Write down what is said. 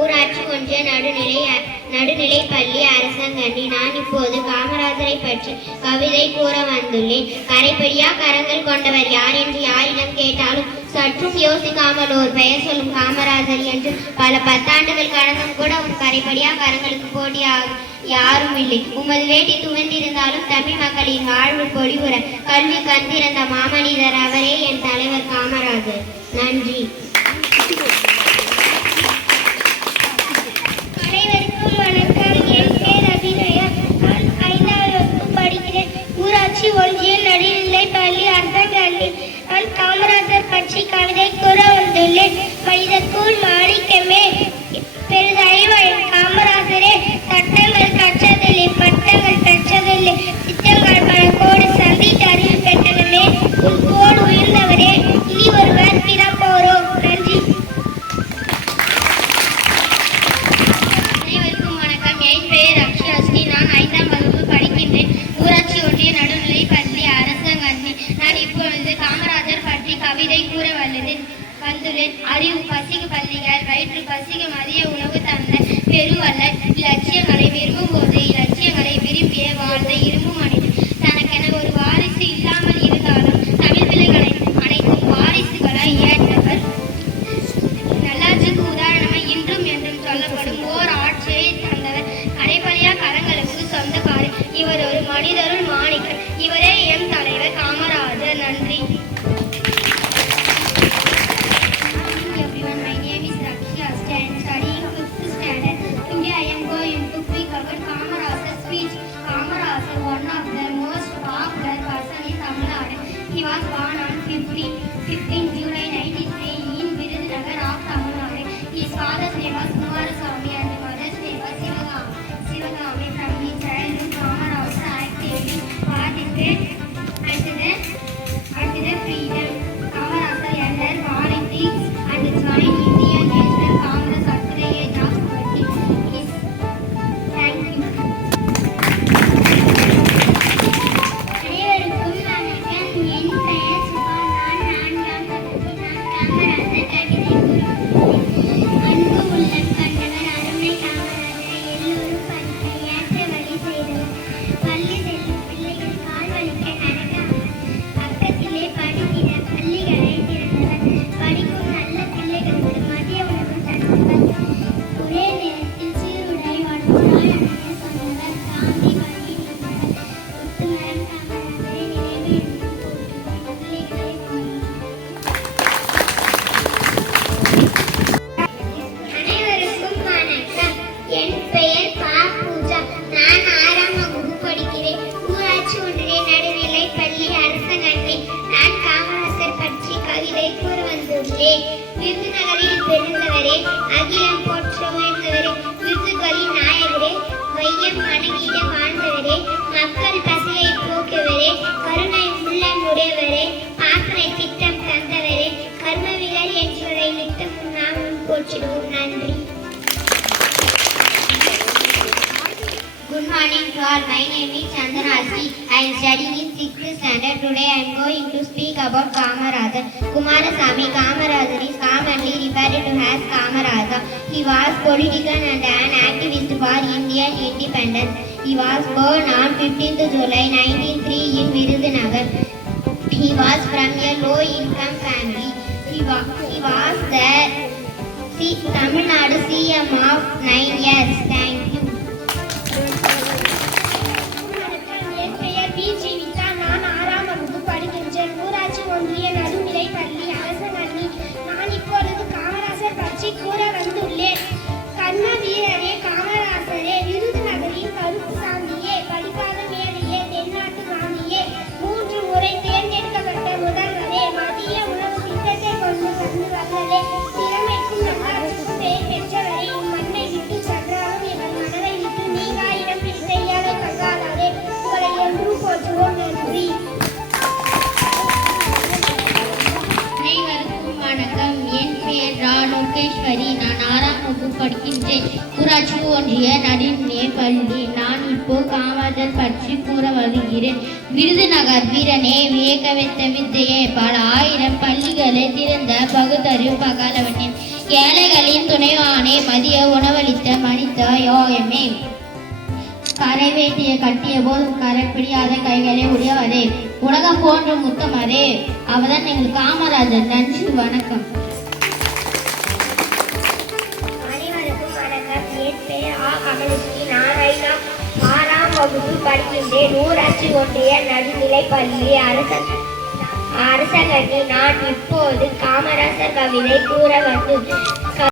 ஊராட்சி ஒன்றிய நடுநிலை நடுநிலை பள்ளி அரசங்கண்ணி நான் இப்போது காமராஜரை பற்றி கவிதை கூற வந்துள்ளேன். கரைப்படியா கரங்கள் கொண்டவர் யார் என்று யாரிடம் கேட்டாலும் சற்றும் யோசிக்காமல் ஒரு பெயர் சொல்லும் காமராஜர் என்று பல பத்தாண்டுகள் கடந்தும் கூட உன் கரைப்படியா கரங்களுக்கு போட்டியாக யாரும் இல்லை. உமது வேட்டி துவந்திருந்தாலும் தமிழ் மக்களின் வாழ்வு பொழிவுற கல்வி கந்திருந்த மாமனிதர் அவரே என் தலைவர் காமராஜர். நன்றி. வந்துள்ளேன் மாணிக்கமே. காமராஜரே சட்டங்கள் கற்றதில்லை பட்டங்கள் பெற்றதில்லை சித்தங்கள் பல கோடி சந்தித்து அறிவு பெற்றனமே. உன் உயர்ந்தவரே இனி ஒருவர் பிறப்போரோ நன்றி. அனைவருக்கும் வணக்கம். என் பெயர் அக்ஷயாஸ்ரீ நான் ஐந்தாம் வகுப்பு படிக்கின்றேன். ஊராட்சி ஒன்றிய நடுநிலை பள்ளி அரசங்கண்ணி. நான் இப்பொழுது காமராஜர் பற்றி கவிதை கூற வல்லது. வந்துள்ளேன் அறிவு பசிக்கு பள்ளிகள் வயிற்று பசிக்கு மதிய உணவு தந்த பெருவல்ல. இலட்சியங்களை விரும்பும் போது இலட்சியங்களை விரும்பிய வாழ்ந்த இரும்பு மனிதன் தனக்கென ஒரு வாரிசு இல்லாமல் இருந்தாலும் தமிழ் பிள்ளைகளை அனைத்தும் வாரிசுகளாய் ஏற்றவர் நல்லாட்சிக்கு உதாரணமாக இன்றும் என்றும் சொல்லப்படும் ஓர் ஆட்சியை தந்தவர். கடைப்படியா கரங்களுக்கு சொந்தக்காரர். இவர் ஒரு மனிதர் sleep வந்துள்ளேன் விருதுநகரில் பிறந்தவரே அகிலம் போற்ற விருதுகளின் நாயகரே வையம் வணங்கிட வாழ்ந்தவரே மக்கள் பசியை போக்குவரே கருணை உள்ளமுடையவரே பாசனை திட்டம் தந்தவரே கர்ம வீரர் நித்தம் நாமும் போற்றிடுவோம். நன்றி. Good morning to all. My name is I am studying in 6th standard. Today I am going to speak about kamaraja Kumarasamy Kamarajar is commonly referred to as Kamaraja. He was political and an activist for Indian independence. He was born on 15th July 1903 in Virudhunagar. He was from a low-income family. He, wa- he was the C- Tamil Nadu CM of nine years. என் பெயர் ரா லோகேஸ்வரி நான் ஆறாம் வகுப்பு படிக்கின்றேன். ஊராட்சி ஒன்றிய நடுநிலை பள்ளி நான் இப்போ காமராஜர் பற்றி கூற வருகிறேன். விருதுநகர் வீரனே வியக்க வைத்த வித்தையே. பல ஆயிரம் பள்ளிகளை திறந்த பகுத்தறிவு பகலவனே ஏழைகளின் துணைவானே மதிய உணவளித்த மனித யோகமே கரை வேட்டியை கட்டிய போது கரை பிடியாத கைகளை உடையவரே. உலகம் போன்ற முத்தமரே. அவதான் எங்கள் காமராஜர் நன்றி வணக்கம். வகுப்பில் படிக்கின்றேன் ஊராட்சி ஒன்றிய நடுநிலை பள்ளி அரச அரசகத்தில் நான் இப்போது காமராசர் கவிதை கூற வந்து